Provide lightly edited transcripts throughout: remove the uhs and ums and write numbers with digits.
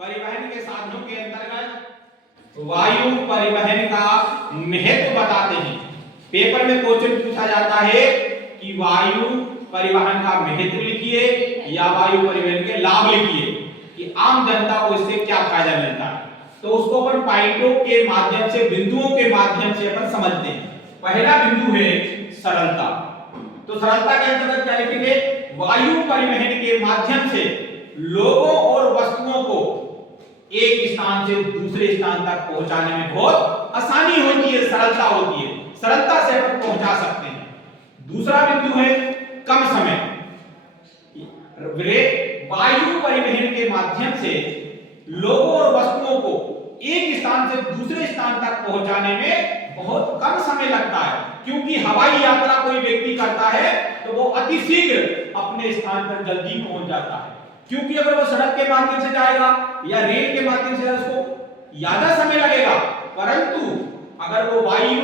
परिवहन के साधनों के अंतर्गत वायु परिवहन का महत्व बताते हैं। पेपर में क्वेश्चन पूछा जाता है कि वायु परिवहन का महत्व लिखिए या वायु परिवहन के लाभ लिखिए कि आम जनता को इससे क्या फायदा मिलता है। तो उसको अपन पॉइंटों के माध्यम से, बिंदुओं के माध्यम से अपन समझते हैं। पहला बिंदु है सरलता। तो सरलता के अंतर्गत क्या लिखेंगे? वायु परिवहन के माध्यम से लोगों और वस्तुओं को एक स्थान से दूसरे स्थान तक पहुंचाने में बहुत आसानी होती है, सरलता होती है, सरलता से अपन पहुंचा सकते हैं। दूसरा बिंदु है कम समय। वायु परिवहन के माध्यम से लोगों और वस्तुओं को एक स्थान से दूसरे स्थान तक पहुंचाने में बहुत कम समय लगता है, क्योंकि हवाई यात्रा कोई व्यक्ति करता है तो वो अतिशीघ्र अपने स्थान पर जल्दी पहुंच जाता है, क्योंकि अगर वो सड़क के माध्यम से जाएगा या रेल के माध्यम से उसको ज्यादा समय लगेगा। परंतु अगर वो वायु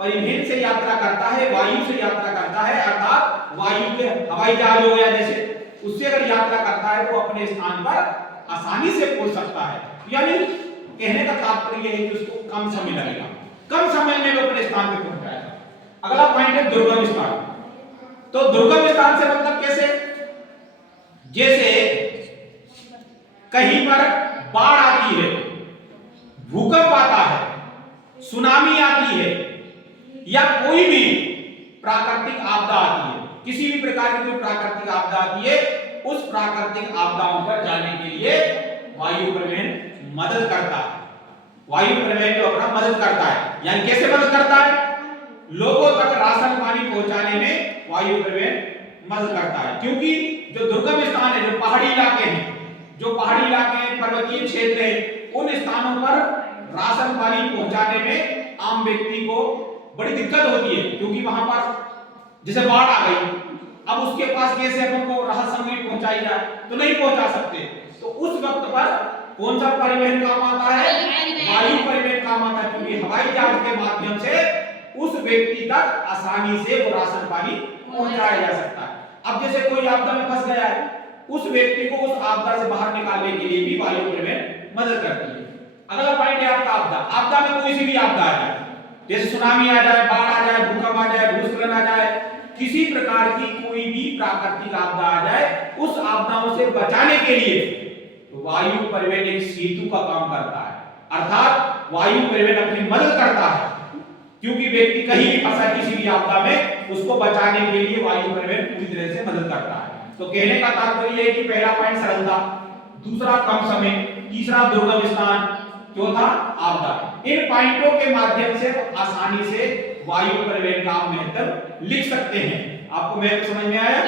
परिवहन से यात्रा करता है, वायु से यात्रा करता है, अर्थात वायु के हवाई जहाज हो गया जैसे, उससे अगर यात्रा करता है तो अपने स्थान पर आसानी से पहुंच सकता है। यानी कहने का तात्पर्य है कि उसको कम समय लगेगा, कम समय में वो अपने स्थान पर पहुंच जाएगा। अगला पॉइंट है दुर्गम स्थान। तो दुर्गम स्थान से मतलब कैसे? जैसे कहीं पर बाढ़ आती है, भूकंप आता है, सुनामी आती है या कोई भी प्राकृतिक आपदा आती है, किसी भी प्रकार की कोई प्राकृतिक आपदा आती है, उस प्राकृतिक आपदाओं पर जाने के लिए वायु परिवहन मदद करता है। वायु परिवहन जो अपना मदद करता है, यानी कैसे मदद करता है? लोगों तक राशन पानी पहुंचाने में वायु परिवहन मदद करता है, क्योंकि जो दुर्गम स्थान है, जो पहाड़ी इलाके हैं, जो पहाड़ी इलाके हैं, पर्वतीय क्षेत्र है, उन स्थानों पर राशन पानी पहुंचाने में आम व्यक्ति को बड़ी दिक्कत होती है, क्योंकि वहां पर जैसे बाढ़ आ गई, अब उसके पास कैसे अपन को राहत सामग्री पहुंचाई जाए, तो नहीं पहुंचा सकते। तो उस वक्त पर कौन सा परिवहन काम आता है? वायु परिवहन काम आता है, क्योंकि हवाई जहाज के माध्यम से उस व्यक्ति तक आसानी से वो राशन पानी पहुंचाया जा सकता है। अब जैसे कोई आपदा में फंस गया है, उस व्यक्ति को उस आपदा से बाहर निकालने के लिए भी वायु परिवहन मदद करती है। अगला पॉइंट है आपका आपदा। आपदा में कोई सी भी आपदा आ जाए, जैसे सुनामी आ जाए, बाढ़ आ जाए, भूकंप आ जाए, भूस्खलन आ जाए, किसी प्रकार की कोई भी प्राकृतिक आपदा आ जाए, उस आपदाओं से बचाने के लिए वायु परिवहन एक सेतु का काम करता है, अर्थात वायु परिवहन अपनी मदद करता है, क्योंकि व्यक्ति कहीं भी फंसा किसी भी आपदा में, उसको बचाने के लिए वायु परिवहन पूरी तरह से मदद करता है। तो कहने का तात्पर्य है कि पहला पॉइंट सरलता, दूसरा कम समय, तीसरा दुर्गम स्थान, चौथा आपदा। इन पॉइंटों के माध्यम से आसानी से वायु परिवहन का महत्व लिख सकते हैं। आपको महत्व समझ में आया?